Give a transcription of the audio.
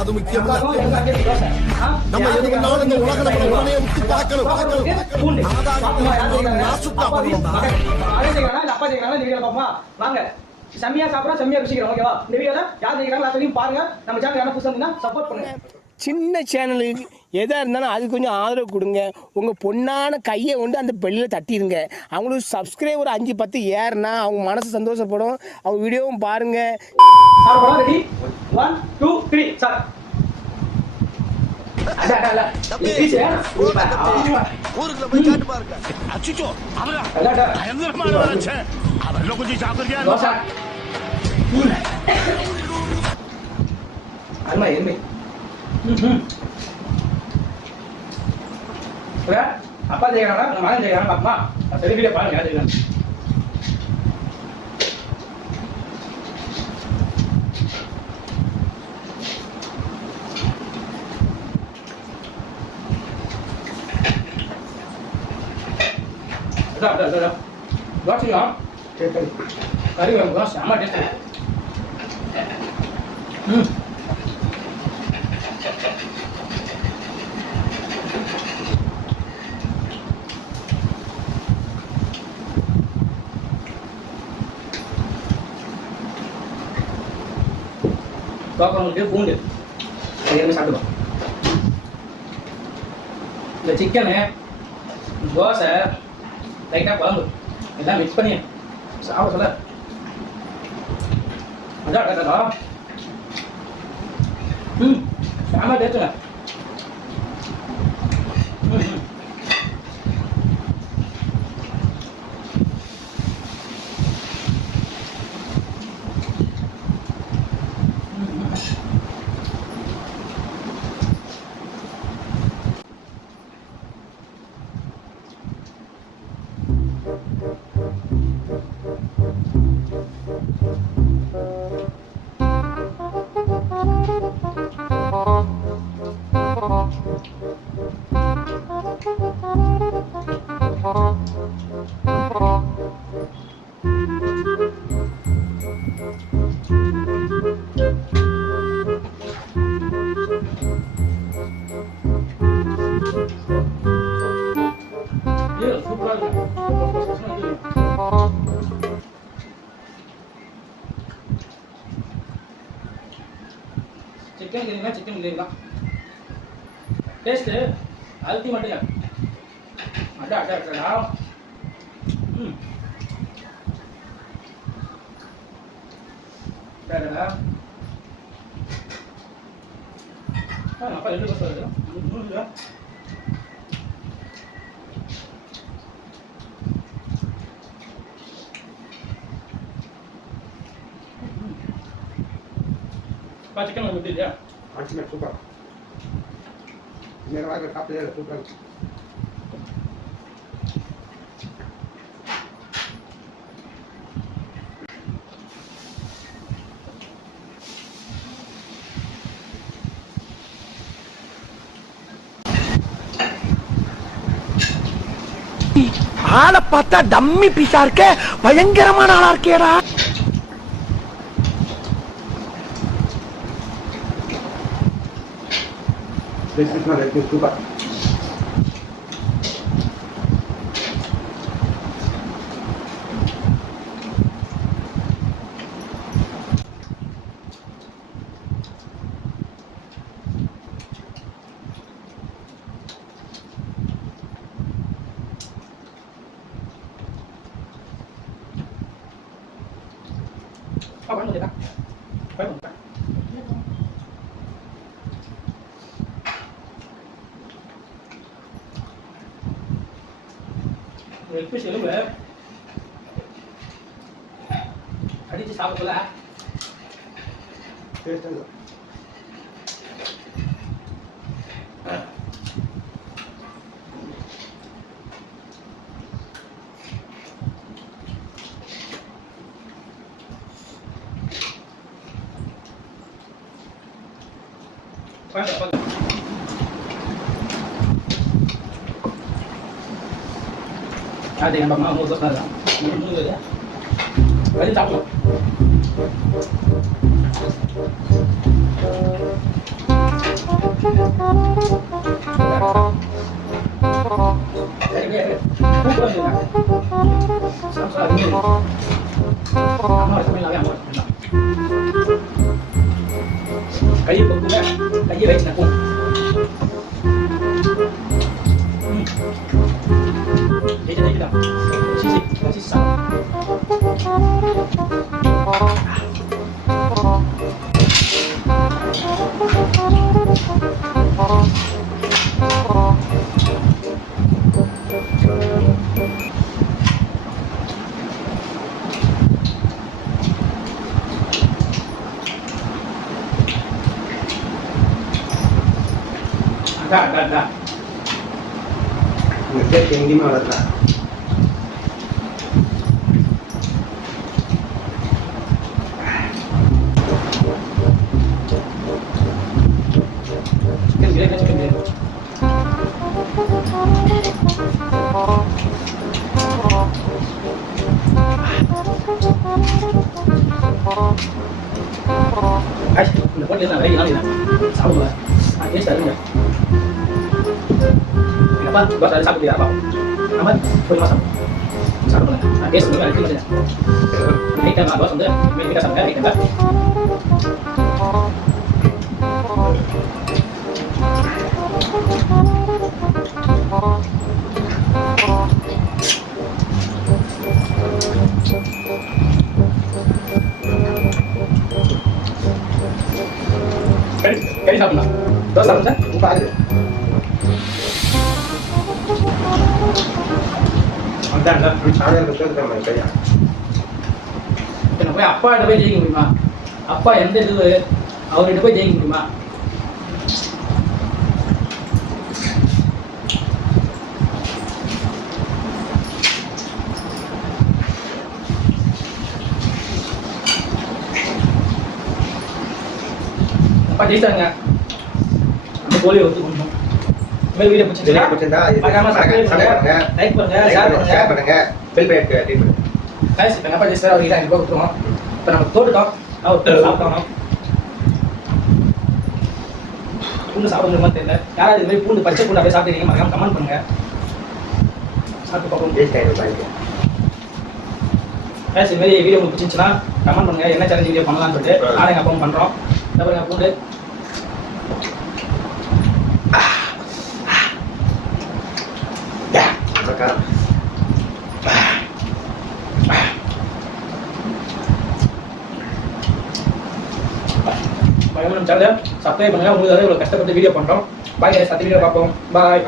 அது முக்கியம் நம்ம எது பண்ணாலும் இந்த உலக உடனே உத்து பார்க்கணும் செம்மையா சாப்பிடறோம், செம்மையா ருசிக்கிறோம். ஓகேவா? இந்த வீடியோல யார் ஜெயிக்கிறாங்க லாஸ்ட் பாருங்க. நம்ம சேனல் என்ன புதுசா இருந்தா சப்போர்ட் பண்ணுங்க. சின்ன சேனலுக்கு எதாக இருந்தாலும் அது கொஞ்சம் ஆதரவு கொடுங்க. உங்கள் பொண்ணான கையை கொண்டு அந்த பெல்லில் தட்டிடுங்க. அவங்களுக்கு சப்ஸ்கிரைபர் 5-10 ஏறுனா அவங்க மனசு சந்தோஷப்படும். அவங்க வீடியோவும் பாருங்கள். சாப்பிடலாம். Ready 1 2 3 sir. ஊருக்குள்ள போய் காட்டு பாருங்க. அச்சோ அவரா பயங்கரமான வரச்சே அவரோ கொஞ்சம் ஜாக்கிரதையா தோசை அம்மா எருமை அப்பா ஜெயிக்கிறாங்க, மகன் ஜெயிக்கிறாங்க. அப்பா சரி வீடியோ பாருங்க. யார் ஜெயிக்கிறாங்க? தோசையா கறி வேணும். தோசை அம்மா டேஸ்ட். தோக்கங்களுக்கு பூண்டு எல்லாமே சாப்பிடுவோம். இந்த சிக்கனு, தோசை, லைட்டாக குழம்பு எல்லாம் மிக்ஸ் பண்ணி சாப்பிட சொல்ல அதான் கேட்டா சாமா டேஸ்ட்டுங்க. சிக்கன் கிரேவினா சிக்கன் கிரேவி தான் டேஸ்ட்டு அல்டிமேட்டுங்க. அடா அடா அடா அப்பா 2 பஸ் வருது. சிக்கன் வந்து இல்லையா? Ultimate super. मेरा वाला काप ले सூப்பர். ஆளை பார்த்தா டம்மி பீஸா இருக்க, பயங்கரமான ஆளா இருக்கேடா. This is super. Apa yang kita? Apa yang kita? एक पीस एलुंगा अडिச்சு சாப்பிடல டேஸ்ட் அது பாருங்க ada yang bapak mau buat nada, ini ya, lagi tak அம்மா சமையலாவே அம்மா சமையல் கையை பொறுத்துங்க கையை வச்சு நக்கும் ஜெயிச்சுதான் ada. Ngecek yang di mana tak? Chicken biryani. Guys, udah buat dia nak lagi nak. Sabar lah. Ini sekarang. Apa? Buat ada satu tidak apa? Aman, boleh masuk. Satu lah. Nah, dia sebenarnya ada masnya. Ini kan ada sebenarnya. Ini kita sampai ini kan. Kali satu lah. Terus satu kan? Buka aja. Ada bicara betul sama saya. Kenapa apa ada போய் ஜெயிக்க முடியுமா? அப்பா எந்த இது அவர்கிட்ட போய் ஜெயிக்க முடியுமா? அப்பா ஜெயிச்சாங்க. அந்த கோலி ஒத்து பண்ணணும். மேல் வீடியோ பிடிச்சிருந்தா மறக்காம சப்ஸ்கிரைப் பண்ணுங்க, லைக் பண்ணுங்க, ஷேர் பண்ணுங்க. பெல் பட்டன் கிளிக் பண்ணுங்க. கைஸ் இப்போ என்ன ஜெயிச்சாரு அவருக்கு 2000 ரூபாய் கொடுத்துருவோம். இப்போ நம்ம தோட்டுட்டோம். அவர் சாப்பிட்டோம். பூண்டு சாப்பிட முடியுமா தெரியல. யாராவது இது மாதிரி பூண்டு பச்சை பூண்டு அப்படியே சாப்பிட்டீங்க மறக்காம கமெண்ட் பண்ணுங்க. சாப்பிட்டு பார்ப்போம். கைஸ் இது மாதிரி வீடியோ உங்களுக்கு பிடிச்சிருந்துச்சுன்னா கமெண்ட் பண்ணுங்க. என்ன சேலஞ்ச் வீடியோ பண்ணலாம்னு சொல்லிட்டு நானே எங்கள் அப்பாவும் பண்ணுறோம். பாருங்க பூண்டு பயணம் சேனல் சப்ஸ்கிரைப் பண்ணுங்க. உங்களுக்கு இவ்வளோ கஷ்டப்பட்டு வீடியோ பண்ணுறோம். பாய், அடுத்த வீடியோ பார்ப்போம். பாய்.